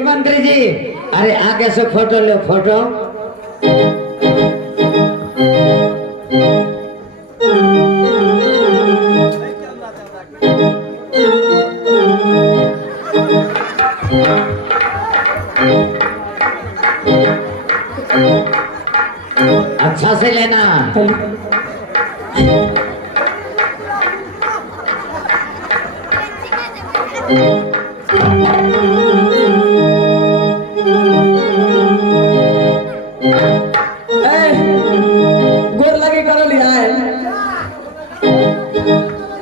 मंत्री जी, अरे आगे से फोटो लो, फोटो। अच्छा से लेना।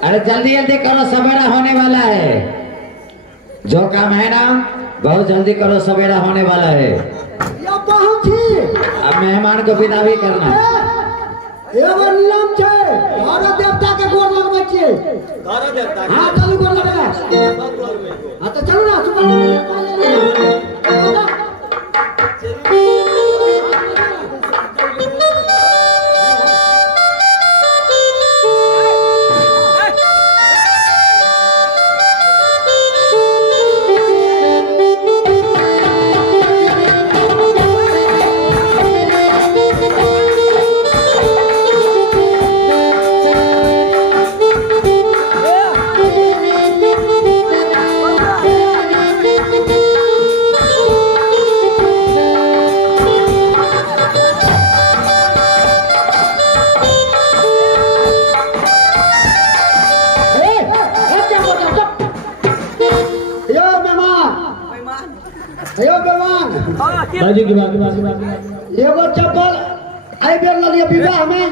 अरे जल्दी जल्दी करो, सवेरा होने वाला है। जो काम है ना बहुत जल्दी करो, सवेरा होने वाला है। अब मेहमान को विदा भी करना। एगो नियम छै, भारत देवता के गोर लगबै छियै। भारत देवता के हां चलू गोर लगबै। हां तो चलू ना सुपर। बाजी की बात एगो चप्पल आई बेर ल लिया विवाह में,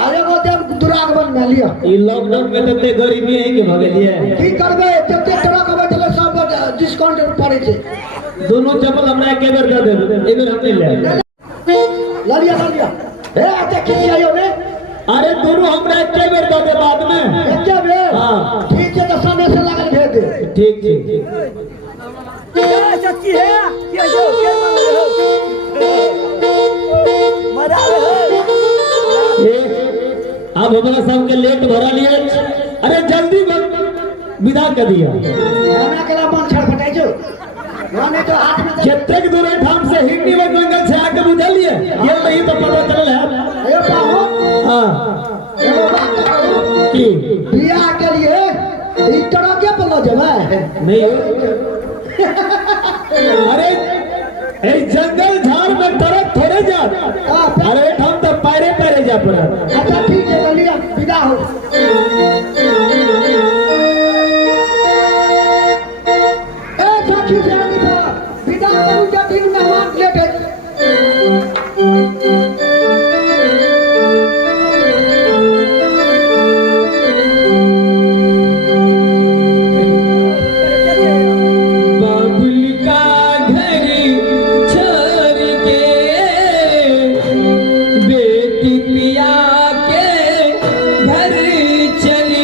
और एगो देव दुरागमन में लिया। ई लॉकडाउन में तते गरीबी है कि भगलिए की करबे, जते ट्रक अबै छले सब डिस्काउंट पड़े छै। दोनों चप्पल हमरा एक बेर दे देबे, एक बेर हम ले ले ल लिया। ए अते की आयो रे, अरे दोनों हमरा एक बेर दे दे बाद में। एक बेर हां ठीक है, तो समय से लागल भेज दे। ठीक ठीक। ए सच्ची है के जो के मांगे हो मजा आवे हो। अब हमारा सब के लेट भरा लिए। अरे जल्दी विदा कर दिया। गाना के ला मन छड़फटाई जो गाने तो हाथ में कितने दूर ठाम से हिंदी में जंगल से आके बुझा लिए, ये नहीं तो पता चल है। ए बाबू हां एगो बात कहो की बियाह के लिए ई ट्रक के बोलो जेबे नहीं। अरे ए जंगल झाड़ में ट्रक थोड़े जा। अरे हम तो पैरे पैरे जा पड़ा। अच्छा ठीक है, लिया विदा हो। ए साथी से विदा करूं, जब दिन मेहमान लेटे। पिया के घर चली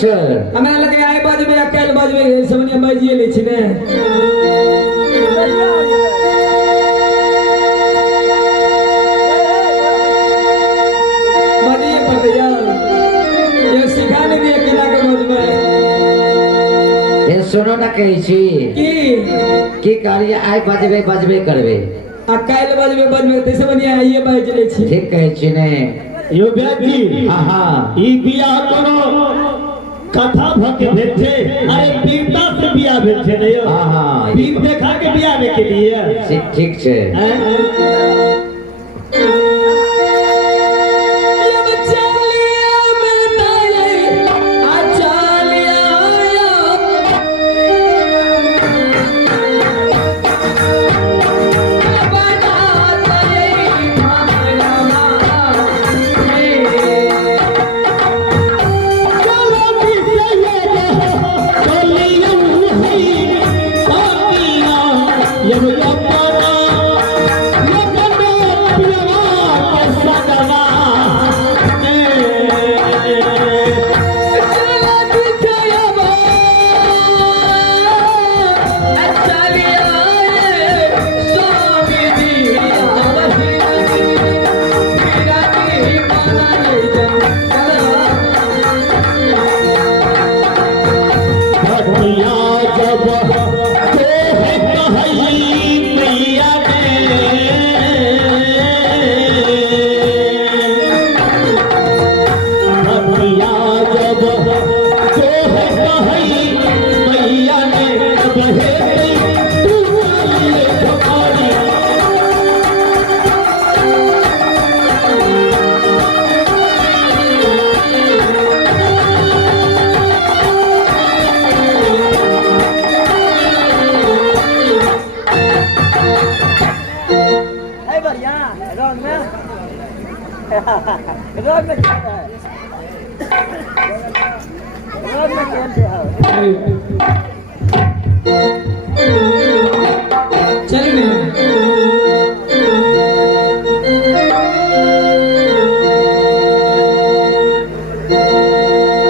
छे हमरा लगे आइ बाजबे आ काल्हि बाजबे समझे बाजिए लै छी ने बाजिए पड़ते यार ये सिखा नहीं दिए केना के बाजबे ये सुनो ना कहै छी की कहलिए आइ बजबे करबे आ काल्हि बाजबे तैसे बढ़िया आइए बाज लै छी ठीक कहै छी ने यो बेटी हाँ हाँ ई बियाह कोनो कथा भके भेल छै अरे वीरता से बियाह भेल छै ने यो हाँ हाँ वीर देखा के बियाह ने के लिए ठीक छे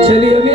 चलिए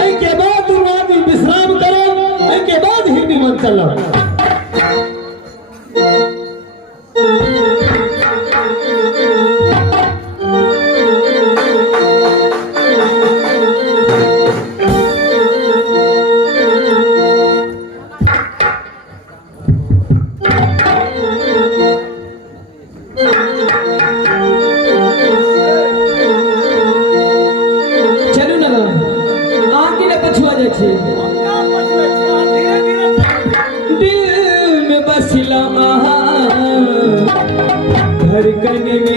आई के बाद तुम आदमी विश्राम करो, आई के बाद ही निमन चलो। चलू ना आगे ना पछुआ जाए छे दिल में बसिला धड़कन में